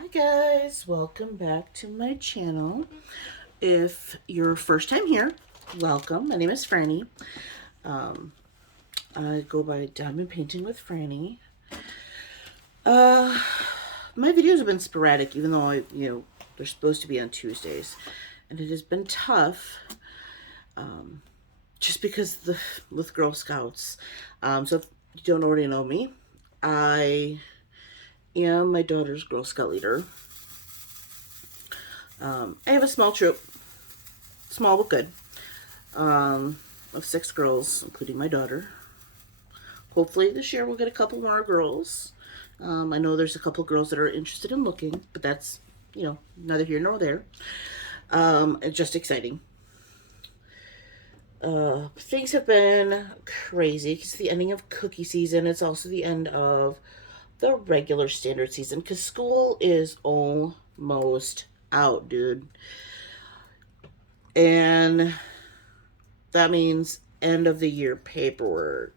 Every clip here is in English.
Hi guys, welcome back to my channel. If you're first time here, welcome. My name is Franny. Um, I go by Diamond Painting with Franny. Uh, my videos have been sporadic, even though they're supposed to be on Tuesdays, and it has been tough. Just because with Girl Scouts. So if you don't already know me, I am my daughter's Girl Scout leader. I have a small troop, small but good, of 6 girls, including my daughter. Hopefully this year we'll get a couple more girls. I know there's a couple girls that are interested in looking, but that's, neither here nor there. It's just exciting. Things have been crazy. It's the ending of cookie season. It's also the end of the regular standard season because school is almost out, dude. And that means end of the year paperwork.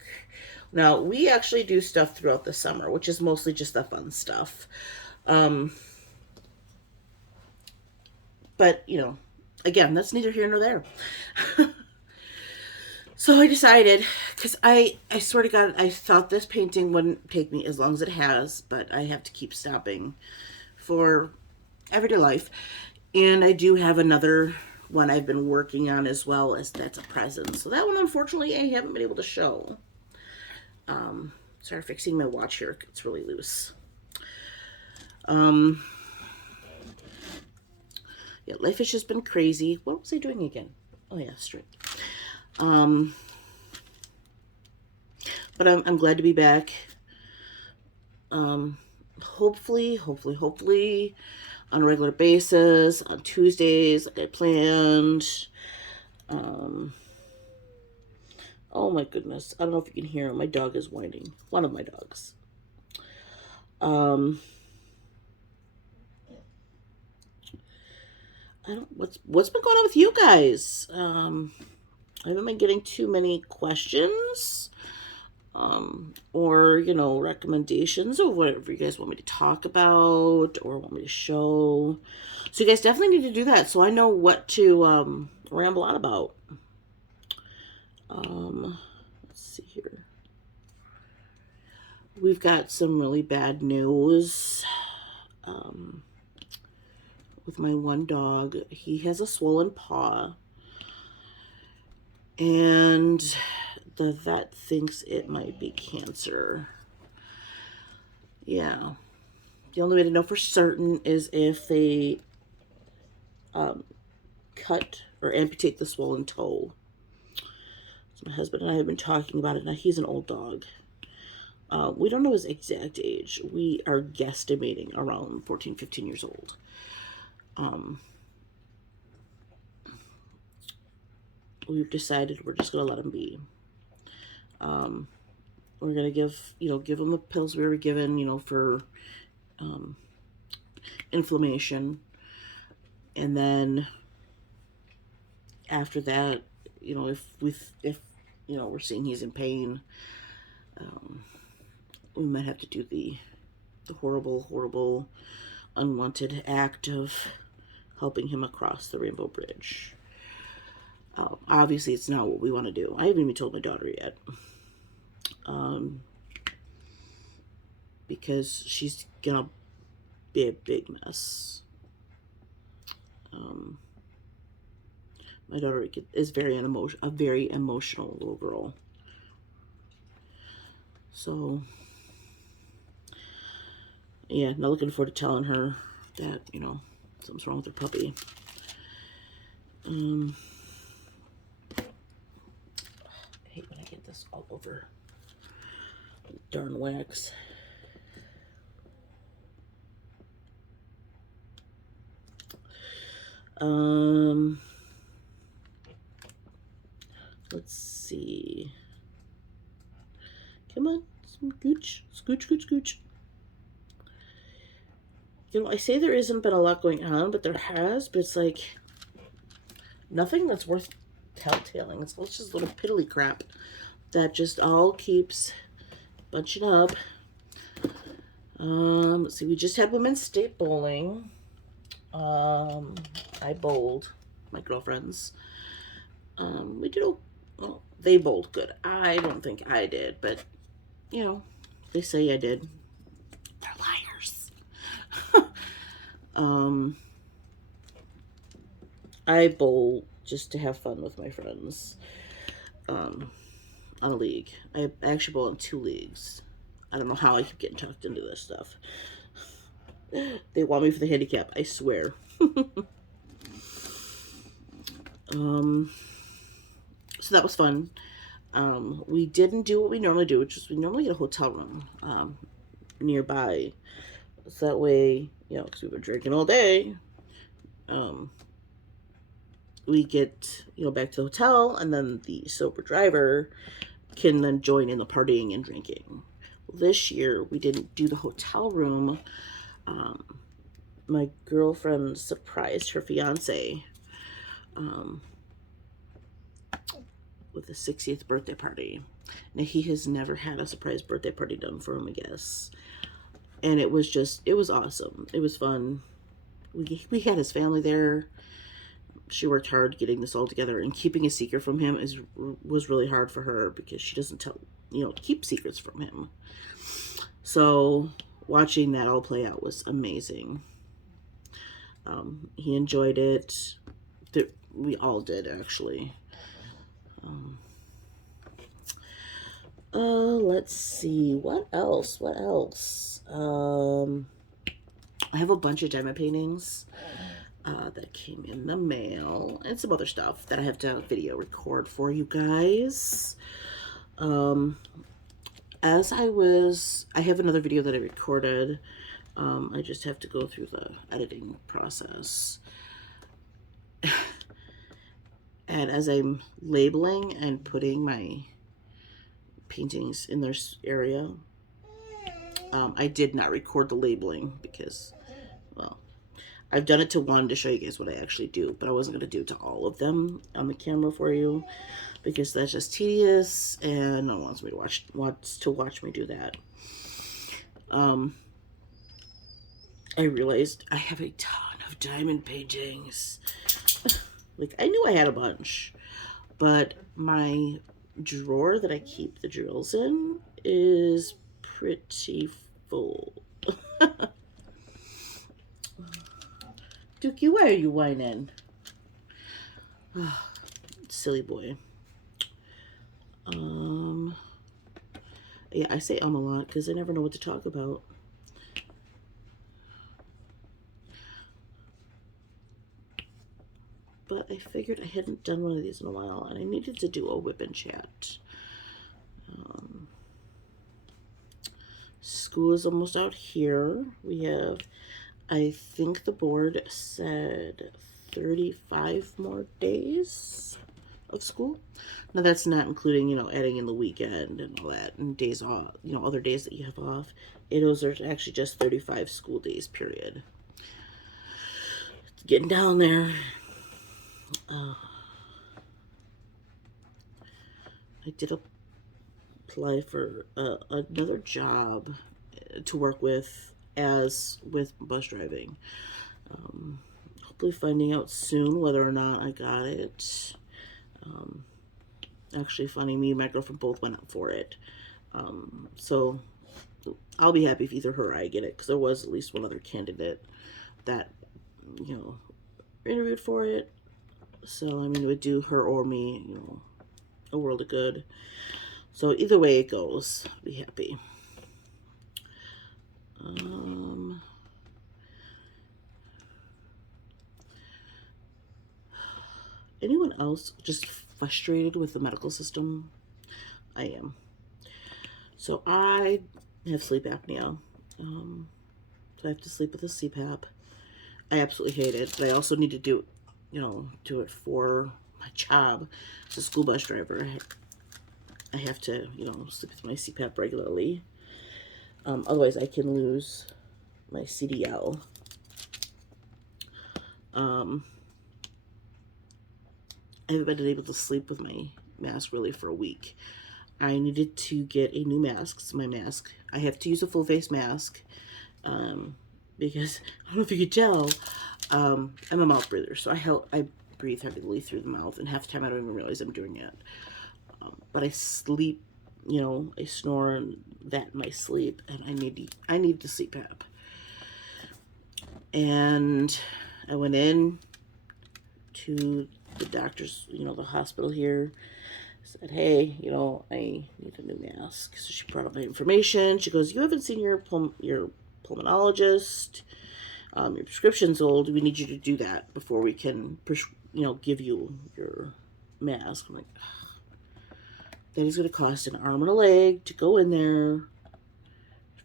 Now, we actually do stuff throughout the summer, which is mostly just the fun stuff. Um, but, again, that's neither here nor there. So I decided, because I swear to God, I thought this painting wouldn't take me as long as it has, but I have to keep stopping for everyday life. And I do have another one I've been working on as well, as that's a present. So that one, unfortunately, I haven't been able to show. Sorry, fixing my watch here. It's really loose. Yeah, life has just been crazy. What was I doing again? Oh yeah, straight. But I'm glad to be back. Hopefully, on a regular basis, on Tuesdays, like I planned. Oh my goodness. I don't know if you can hear him. My dog is whining. One of my dogs. I don't what's been going on with you guys? I haven't been getting too many questions. Or recommendations of whatever you guys want me to talk about or want me to show. So you guys definitely need to do that so I know what to ramble on about. Let's see here. We've got some really bad news. With my one dog, he has a swollen paw, and the vet thinks it might be cancer. Yeah. The only way to know for certain is if they cut or amputate the swollen toe. So my husband and I have been talking about it. Now, he's an old dog. We don't know his exact age. We are guesstimating around 14, 15 years old. We've decided we're just going to let him be. We're going to give him the pills we were given, for inflammation. And then after that, if we're seeing he's in pain, we might have to do the horrible, unwanted act of helping him across the Rainbow Bridge. Obviously, it's not what we want to do. I haven't even told my daughter yet. Because she's gonna be a big mess. My daughter is a very emotional little girl. So, yeah, not looking forward to telling her that, something's wrong with her puppy. I hate when I get this all over. Darn wax. Let's see. Come on, some scooch, scooch. I say there isn't been a lot going on, but there has. But it's like nothing that's worth telltailing. It's just little piddly crap that just all keeps bunching up. Let's see, we just had women's state bowling. I bowled, my girlfriends. We did, well, they bowled good. I don't think I did, but, you know, they say I did. They're liars. I bowl just to have fun with my friends. On a league. I actually bowl in 2 leagues. I don't know how I keep getting tucked into this stuff. They want me for the handicap, I swear. So that was fun. We didn't do what we normally do, which is we normally get a hotel room nearby. So that way, you know, because we've been drinking all day, we get, you know, back to the hotel, and then the sober driver can then join in the partying and drinking. This year, we didn't do the hotel room. My girlfriend surprised her fiance with a 60th birthday party. Now, he has never had a surprise birthday party done for him, I guess. And it was awesome. It was fun. We had his family there. She worked hard getting this all together, and keeping a secret from him was really hard for her because she doesn't keep secrets from him. So watching that all play out was amazing. He enjoyed it. We all did, actually. Let's see, what else? I have a bunch of diamond paintings that came in the mail, and some other stuff that I have to video record for you guys. I have another video that I recorded. I just have to go through the editing process. And as I'm labeling and putting my paintings in their area, I did not record the labeling because, well, I've done it to one to show you guys what I actually do, but I wasn't going to do it to all of them on the camera for you because that's just tedious, and no one wants to watch me do that. I realized I have a ton of diamond paintings. Like, I knew I had a bunch, but my drawer that I keep the drills in is pretty full. Dookie, why are you whining? Oh, silly boy. Yeah, I say a lot because I never know what to talk about. But I figured I hadn't done one of these in a while, and I needed to do a whip and chat. School is almost out here. We have, I think the board said 35 more days of school. Now that's not including, you know, adding in the weekend and all that, and days off, you know, other days that you have off. Those are actually just 35 school days, period. It's getting down there. I did apply for another job to work with with bus driving. Hopefully finding out soon whether or not I got it. Actually, funny, me and my girlfriend both went up for it. So I'll be happy if either her or I get it, because there was at least one other candidate that, you know, interviewed for it. So, I mean, it would do her or me, you know, a world of good. So either way it goes, I'll be happy. Anyone else just frustrated with the medical system? I am. So I have sleep apnea. So I have to sleep with a CPAP. I absolutely hate it, but I also need to do it for my job as a school bus driver. I have to, sleep with my CPAP regularly. Otherwise, I can lose my CDL. I haven't been able to sleep with my mask really for a week. I needed to get a new mask. So my mask, I have to use a full face mask. because I don't know if you could tell, I'm a mouth breather, so I breathe heavily through the mouth, and half the time I don't even realize I'm doing it. But I sleep, I snore and that in my sleep, and I need the CPAP. And I went in to the doctor's, the hospital here. Said, hey, I need a new mask. So she brought up my information. She goes, you haven't seen your pulmonologist. Your prescription's old. We need you to do that before we can, give you your mask. I'm like, that is going to cost an arm and a leg to go in there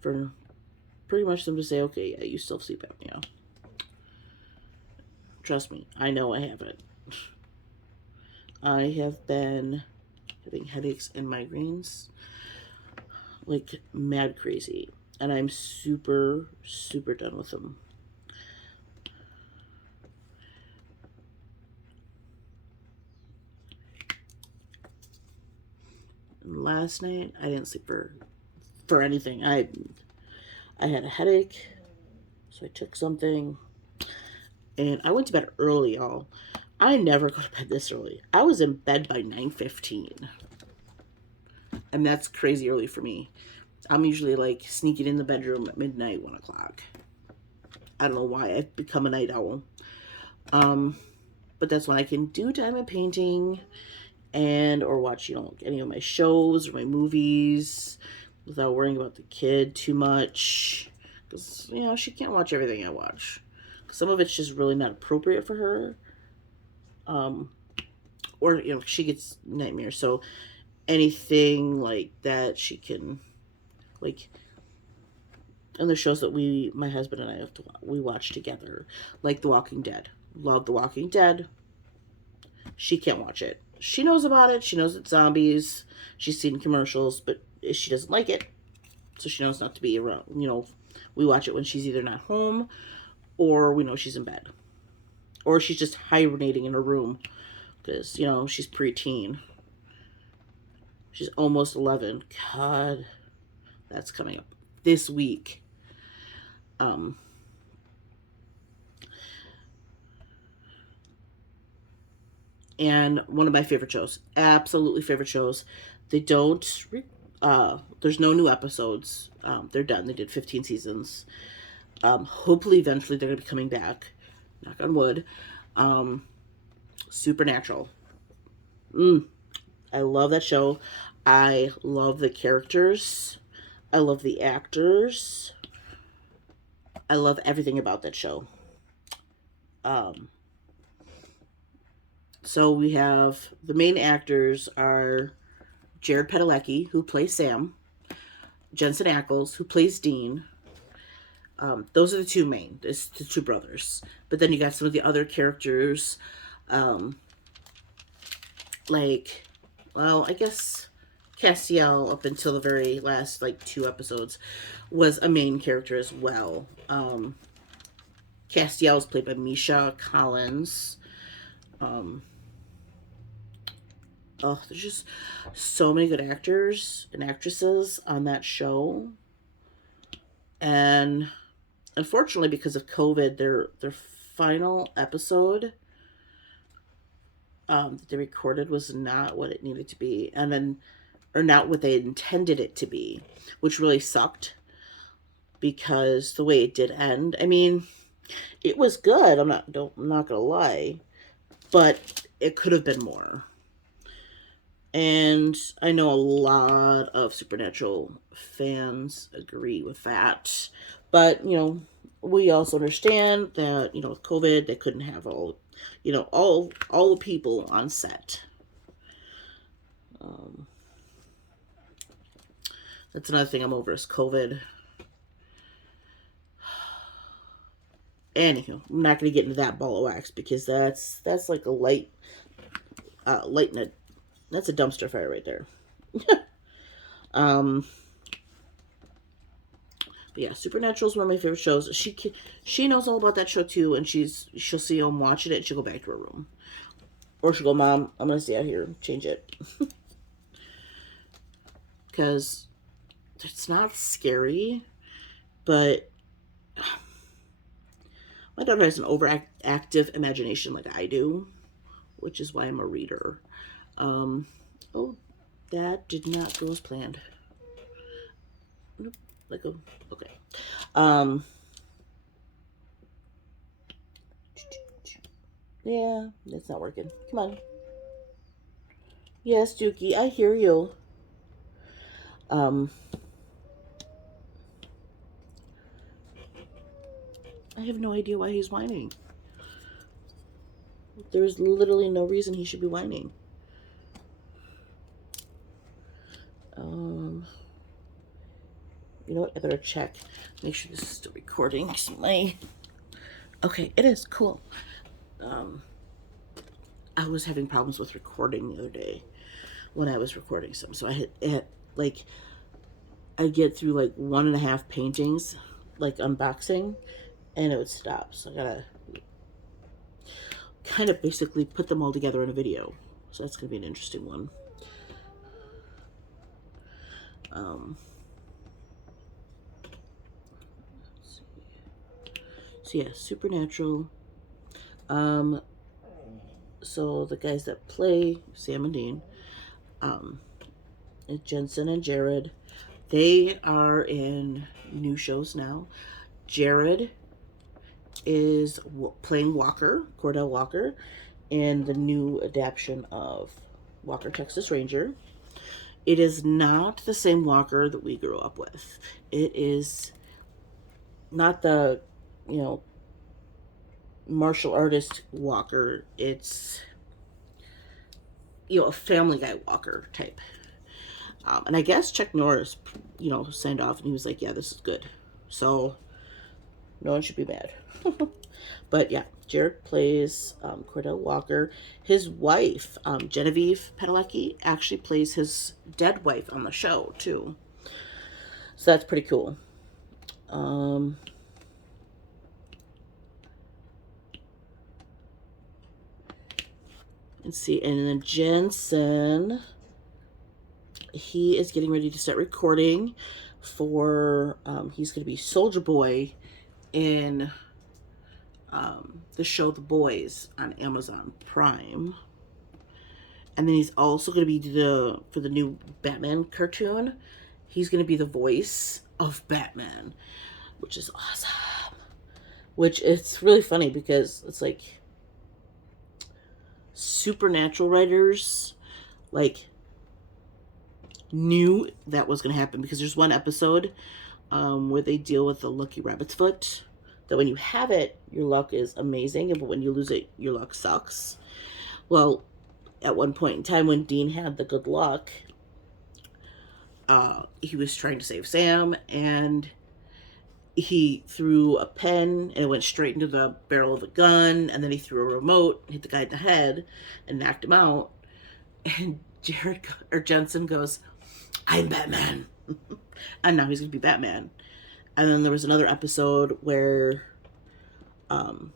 for pretty much them to say, okay, yeah, you still have sleep apnea. Trust me, I know I haven't. I have been having headaches and migraines like mad crazy, and I'm super, super done with them. And last night I didn't sleep for anything. I had a headache, so I took something, and I went to bed early, y'all. I never go to bed this early. I was in bed by 9:15. And that's crazy early for me. I'm usually like sneaking in the bedroom at midnight, 1 o'clock. I don't know why I've become a night owl. But that's when I can do diamond painting and or watch, any of my shows or my movies without worrying about the kid too much. Because, she can't watch everything I watch. Some of it's just really not appropriate for her. Or, she gets nightmares. So anything like that she can, like, and the shows that my husband and I we watch together, like The Walking Dead. Love The Walking Dead. She can't watch it. She knows about it. She knows it's zombies. She's seen commercials, but she doesn't like it. So she knows not to be around. We watch it when she's either not home, or we know she's in bed, or she's just hibernating in her room because she's preteen. She's almost 11. God, that's coming up this week. And one of my favorite shows, absolutely favorite shows. They don't, there's no new episodes. They're done. They did 15 seasons. Hopefully, eventually, they're going to be coming back. Knock on wood. Supernatural. I love that show. I love the characters. I love the actors. I love everything about that show. So we have the main actors are Jared Padalecki, who plays Sam, Jensen Ackles, who plays Dean. Those are the two main, it's the two brothers. But then you got some of the other characters, like, well, I guess Castiel, up until the very last, 2 episodes, was a main character as well. Castiel is played by Misha Collins. There's just so many good actors and actresses on that show. And unfortunately, because of COVID, their final episode that they recorded was not what it needed to be, or not what they intended it to be, which really sucked because the way it did end. I mean, it was good. I'm not gonna lie, but it could have been more. And I know a lot of Supernatural fans agree with that. But, we also understand that, with COVID, they couldn't have all the people on set. That's another thing I'm over is COVID. Anywho, I'm not going to get into that ball of wax because that's like a light net. That's a dumpster fire right there. But yeah, Supernatural is one of my favorite shows. She knows all about that show too, and she'll see him watching it, and she'll go back to her room, or she'll go, Mom, I'm gonna stay out here and change it, because it's not scary, but My daughter has an overactive imagination like I do, which is why I'm a reader. Um, oh, that did not go as planned. Nope. Let go. Okay. Um, yeah, it's not working. Come on. Yes, Dookie, I hear you. Um, I have no idea why he's whining. There's literally no reason he should be whining. Um, you know what? I better check. Make sure this is still recording. Okay, it is. Cool. Um, I was having problems with recording the other day when I was recording some. So I hit like, I get through like 1.5 paintings, like unboxing, and it would stop. So I gotta kind of basically put them all together in a video. So that's gonna be an interesting one. So yeah, Supernatural. Um, so the guys that play Sam and Dean, Jensen and Jared, they are in new shows now. Jared is playing Walker, Cordell Walker, in the new adaptation of Walker, Texas Ranger. It is not the same Walker that we grew up with. It is not the, you know, martial artist Walker. It's, you know, a Family Guy Walker type. And I guess Chuck Norris, you know, signed off and he was like, yeah, this is good. So no one should be mad. But yeah, Jared plays Cordell Walker. His wife, Genevieve Padalecki, actually plays his dead wife on the show too. So that's pretty cool. Let's see, and then Jensen, he is getting ready to start recording for, he's going to be Soldier Boy in the show The Boys on Amazon Prime. And then he's also going to be for the new Batman cartoon, he's going to be the voice of Batman, which is awesome. Which it's really funny because it's like Supernatural writers like knew that was going to happen, because there's one episode where they deal with the lucky rabbit's foot, that when you have it, your luck is amazing, but when you lose it, your luck sucks. Well, at one point in time when Dean had the good luck, he was trying to save Sam, and he threw a pen and it went straight into the barrel of the gun, and then he threw a remote, hit the guy in the head, and knocked him out. And Jensen goes, I'm Batman. And now he's going to be Batman. And then there was another episode where Sam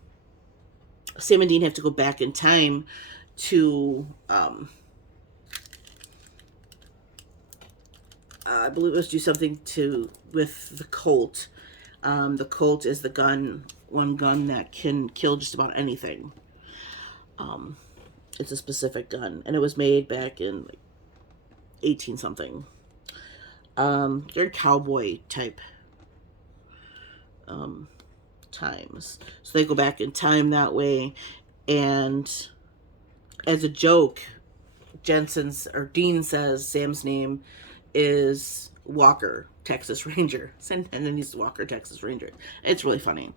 and Dean have to go back in time to, I believe it was do something with the Colt. The Colt is the one gun that can kill just about anything. It's a specific gun, and it was made back in like 18 something. They're cowboy type times, so they go back in time that way. And as a joke, Dean says Sam's name is Walker, Texas Ranger, and then he's Walker, Texas Ranger. It's really funny.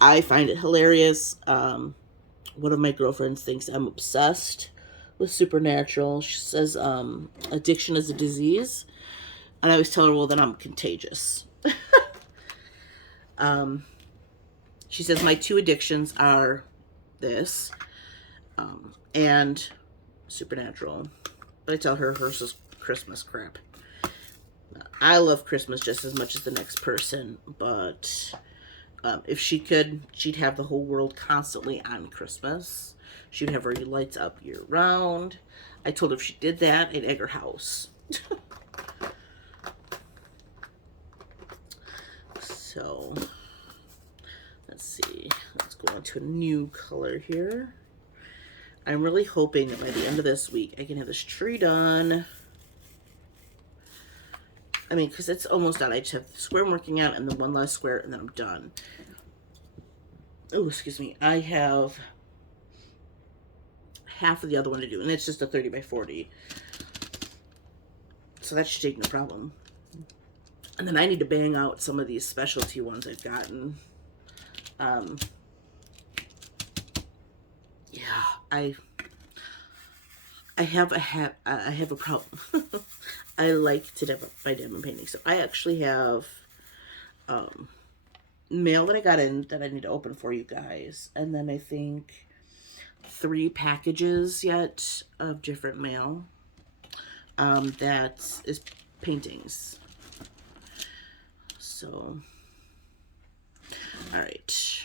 I find it hilarious. One of my girlfriends thinks I'm obsessed with Supernatural. She says addiction is a disease, and I always tell her, well, then I'm contagious. She says my two addictions are this and Supernatural, but I tell her hers is Christmas crap. I love Christmas just as much as the next person, but if she could, she'd have the whole world constantly on Christmas. She'd have her lights up year round. I told her if she did that, I'd egg her house. So, let's see. Let's go on to a new color here. I'm really hoping that by the end of this week, I can have this tree done. I mean, because it's almost done. I just have the square I'm working out and then one last square, and then I'm done. Oh, excuse me. I have half of the other one to do, and it's just a 30 by 40. So that should take no problem. And then I need to bang out some of these specialty ones I've gotten. Yeah, I have a problem. I like to buy diamond painting, so I actually have mail that I got in that I need to open for you guys, and then I think 3 packages yet of different mail that is paintings. So, all right,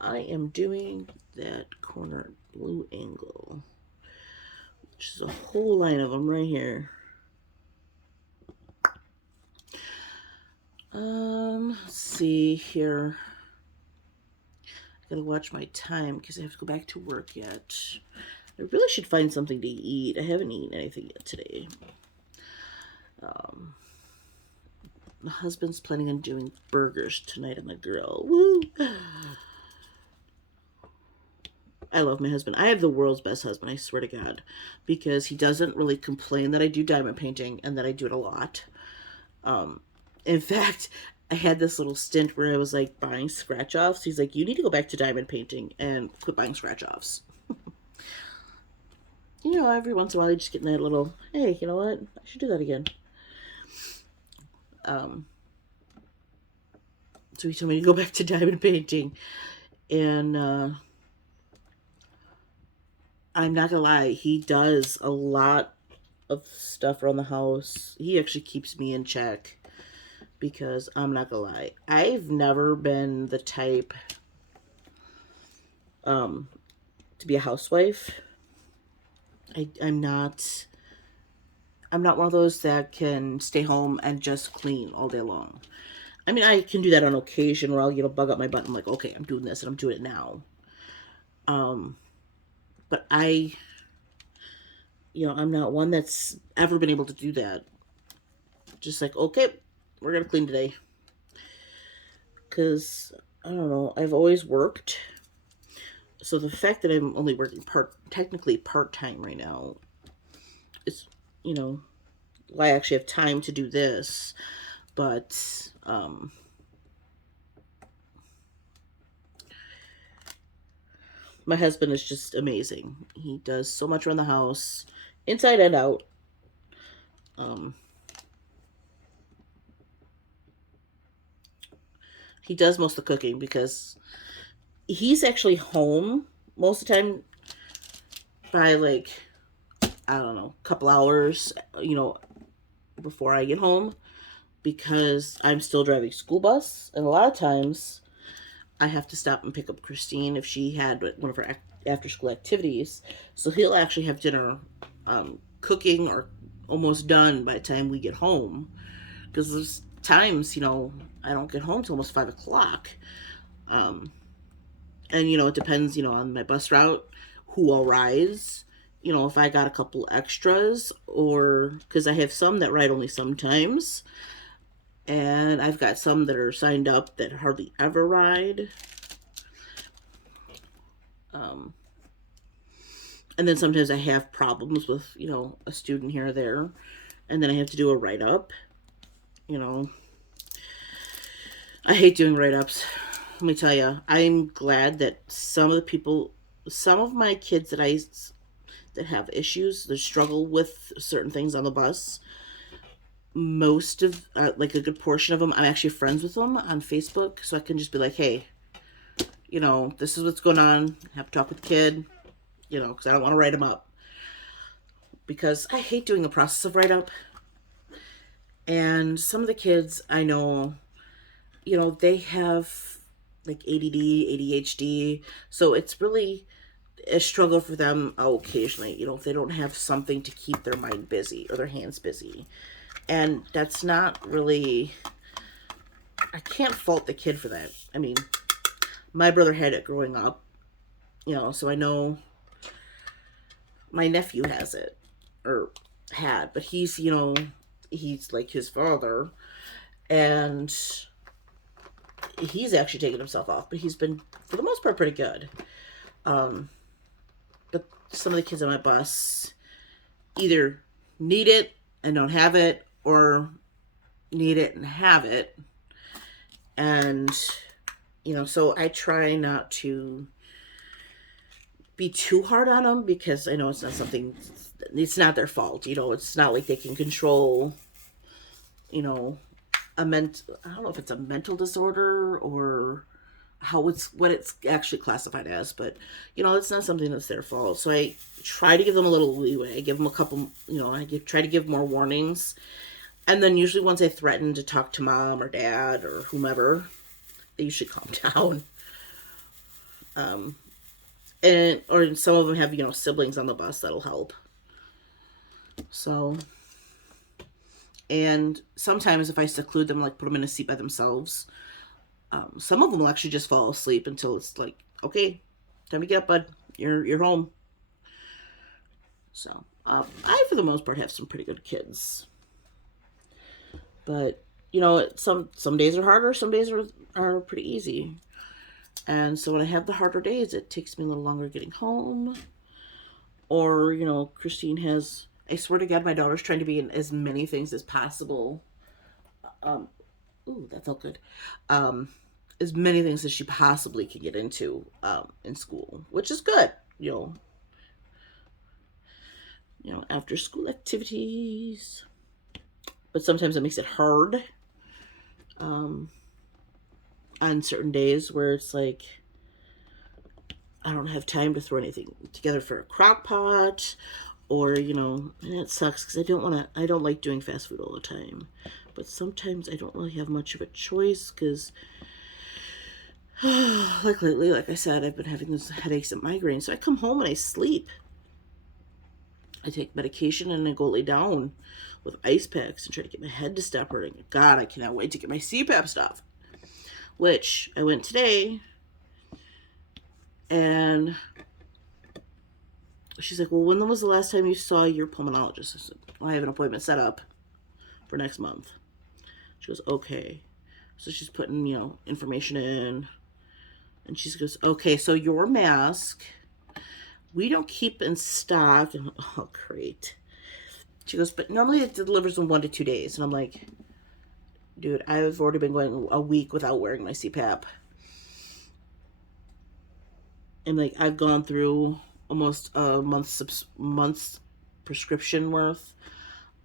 I am doing that corner blue angle, which is a whole line of them right here. Let's see here. I gotta watch my time because I have to go back to work yet. I really should find something to eat. I haven't eaten anything yet today. My husband's planning on doing burgers tonight on the grill. Woo! I love my husband. I have the world's best husband, I swear to God, because he doesn't really complain that I do diamond painting and that I do it a lot. In fact, I had this little stint where I was like buying scratch offs. He's like, you need to go back to diamond painting and quit buying scratch offs. You know, every once in a while you just get in that little, hey, you know what? I should do that again. So he told me to go back to diamond painting. And I'm not gonna lie, he does a lot of stuff around the house. He actually keeps me in check. Because I'm not gonna lie, I've never been the type to be a housewife. I'm not one of those that can stay home and just clean all day long. I mean, I can do that on occasion where I'll, bug up my butt. I'm like, okay, I'm doing this and I'm doing it now. But I'm not one that's ever been able to do that. Just like, okay, we're going to clean today. Because, I don't know, I've always worked. So the fact that I'm only working technically part-time right now is, why I actually have time to do this. But, my husband is just amazing. He does so much around the house, inside and out. He does most of the cooking because he's actually home most of the time by like, I don't know, a couple hours, before I get home, because I'm still driving school bus. And a lot of times I have to stop and pick up Christine if she had one of her after school activities. So he'll actually have dinner cooking or almost done by the time we get home. Because there's times, I don't get home till almost 5 o'clock. And, it depends, on my bus route, who all rides. If I got a couple extras, or because I have some that ride only sometimes. And I've got some that are signed up that hardly ever ride. And then sometimes I have problems with, a student here or there. And then I have to do a write-up. I hate doing write-ups. Let me tell you, I'm glad that some of my kids that have issues, that struggle with certain things on the bus, most of, like a good portion of them, I'm actually friends with them on Facebook, so I can just be like, hey, this is what's going on. I have to talk with the kid, because I don't want to write them up. Because I hate doing the process of write-up. And some of the kids I know, they have like ADD, ADHD, so it's really a struggle for them occasionally, if they don't have something to keep their mind busy or their hands busy. And that's not really, I can't fault the kid for that. I mean, my brother had it growing up, so I know my nephew has it, or had, but he's like his father, and he's actually taken himself off, but he's been, for the most part, pretty good. Um, but some of the kids on my bus either need it and don't have it, or need it and have it. And, so I try not to be too hard on them, because I know it's not their fault. It's not like they can control, you know, I don't know if it's a mental disorder or what it's actually classified as, but it's not something that's their fault. So I try to give them a little leeway. I give them a couple, try to give more warnings. And then usually once I threaten to talk to mom or dad or whomever, they usually calm down. Or some of them have, siblings on the bus that'll help. So, and sometimes if I seclude them, like put them in a seat by themselves, some of them will actually just fall asleep until it's like, okay, time to get up, bud. You're home. So, I for the most part have some pretty good kids. But some days are harder, some days are pretty easy. And so when I have the harder days, it takes me a little longer getting home. Or, Christine has, I swear to God, my daughter's trying to be in as many things as possible. Ooh, that felt good. As many things as she possibly can get into in school, which is good. After school activities. But sometimes it makes it hard. On certain days where it's like, I don't have time to throw anything together for a crock pot, or and it sucks because I don't like doing fast food all the time, but sometimes I don't really have much of a choice because like lately, like I said, I've been having those headaches and migraines, so I come home and I sleep. I take medication and I go lay down with ice packs and try to get my head to stop hurting. God, I cannot wait to get my CPAP stuff. Which I went today, and she's like, well, when was the last time you saw your pulmonologist? I said, well, I have an appointment set up for next month. She goes, okay. So she's putting, information in, and she goes, okay, so your mask, we don't keep in stock. And, oh, great. She goes, but normally it delivers in 1 to 2 days. And I'm like, dude, I've already been going a week without wearing my CPAP. And like, I've gone through almost a month's prescription worth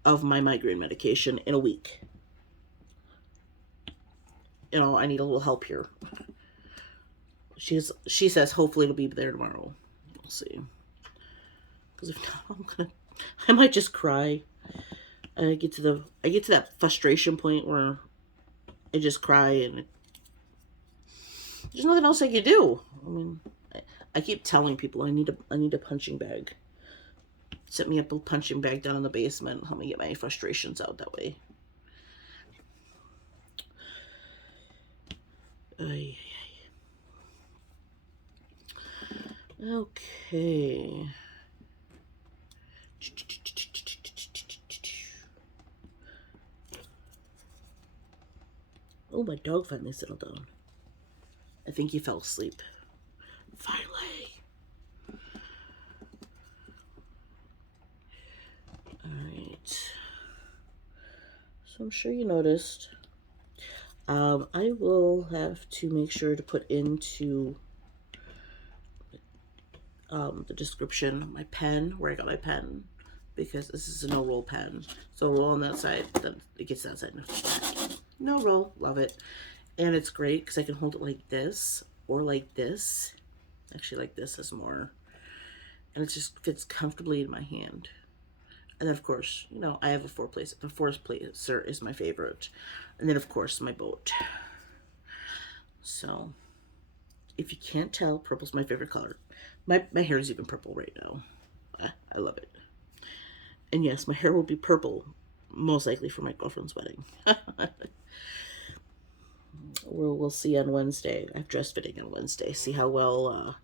of my migraine medication in a week. I need a little help here. She says hopefully it'll be there tomorrow. We'll see. Because if not, I might just cry. I get to that frustration point where I just cry, and there's nothing else I can do. I mean, I keep telling people I need a punching bag. Set me up a punching bag down in the basement and help me get my frustrations out that way. Okay. Oh, my dog finally settled down. I think he fell asleep. Finally. Alright. So I'm sure you noticed. I will have to make sure to put into the description my pen, where I got my pen, because this is a no roll pen. So roll on that side, then it gets that side. No roll, love it. And it's great because I can hold it like this or like this. Actually, like this is more. And it just fits comfortably in my hand. And then, of course, I have a 4-placer. The 4-placer is my favorite. And then, of course, my boat. So, if you can't tell, purple's my favorite color. My hair is even purple right now. I love it. And yes, my hair will be purple, most likely for my girlfriend's wedding. We'll see on Wednesday. I have dress fitting on Wednesday. See how well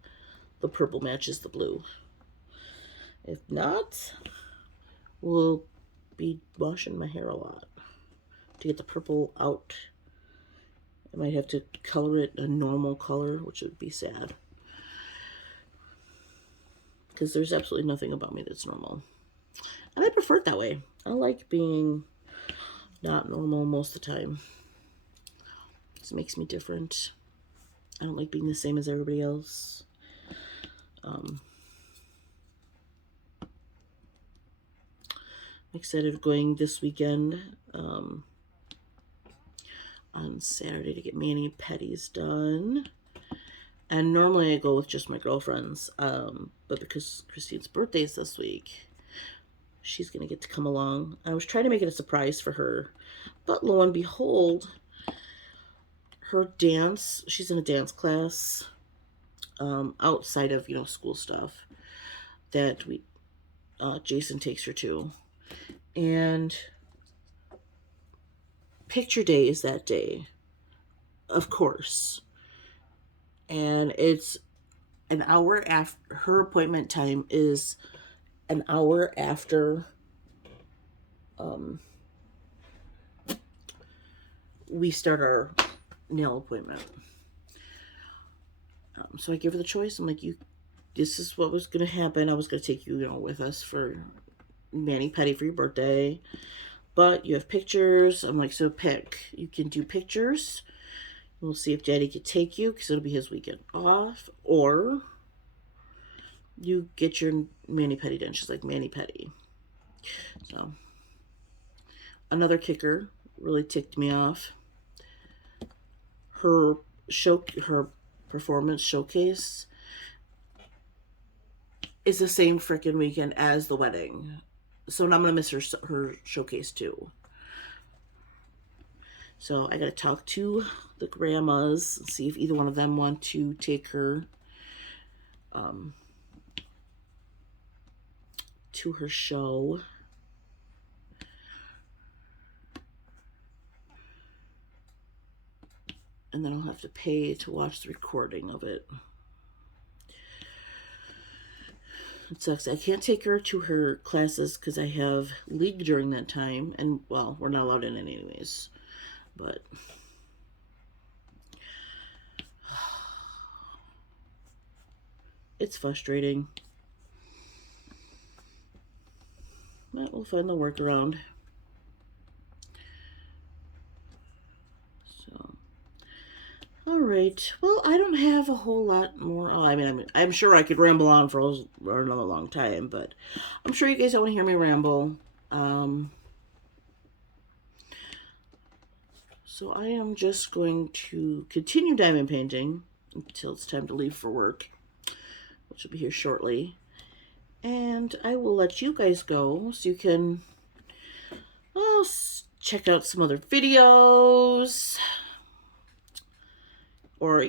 the purple matches the blue. If not, we'll be washing my hair a lot to get the purple out. I might have to color it a normal color, which would be sad. Because there's absolutely nothing about me that's normal. And I prefer it that way. I like being not normal most of the time. It makes me different. I don't like being the same as everybody else. I'm excited going this weekend on Saturday to get mani-pedis done. And normally I go with just my girlfriends, but because Christine's birthday is this week, she's going to get to come along. I was trying to make it a surprise for her, but lo and behold, her dance, she's in a dance class outside of, school stuff that Jason takes her to. And picture day is that day, of course. And it's an hour after, her appointment time is an hour after we start our nail appointment. So I give her the choice. I'm like, this is what was going to happen. I was going to take you, with us for mani-pedi for your birthday. But you have pictures. I'm like, so pick. You can do pictures. We'll see if Daddy can take you because it'll be his weekend off. Or you get your mani-pedi done. She's like, mani-pedi. So another kicker really ticked me off. Her performance showcase is the same freaking weekend as the wedding. So now I'm going to miss her showcase too. So I got to talk to the grandmas and see if either one of them want to take her to her show. And then I'll have to pay to watch the recording of it. It sucks. I can't take her to her classes because I have league during that time. And, well, we're not allowed in it anyways. But it's frustrating. But we'll find the workaround. All right. Well, I don't have a whole lot more. Oh, I'm sure I could ramble on for another long time, but I'm sure you guys don't want to hear me ramble. So I am just going to continue diamond painting until it's time to leave for work, which will be here shortly. And I will let you guys go so you can check out some other videos. Or,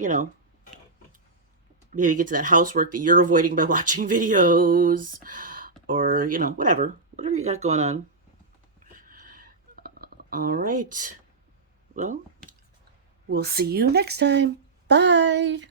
maybe get to that housework that you're avoiding by watching videos. Or, whatever you got going on. All right. Well, we'll see you next time. Bye.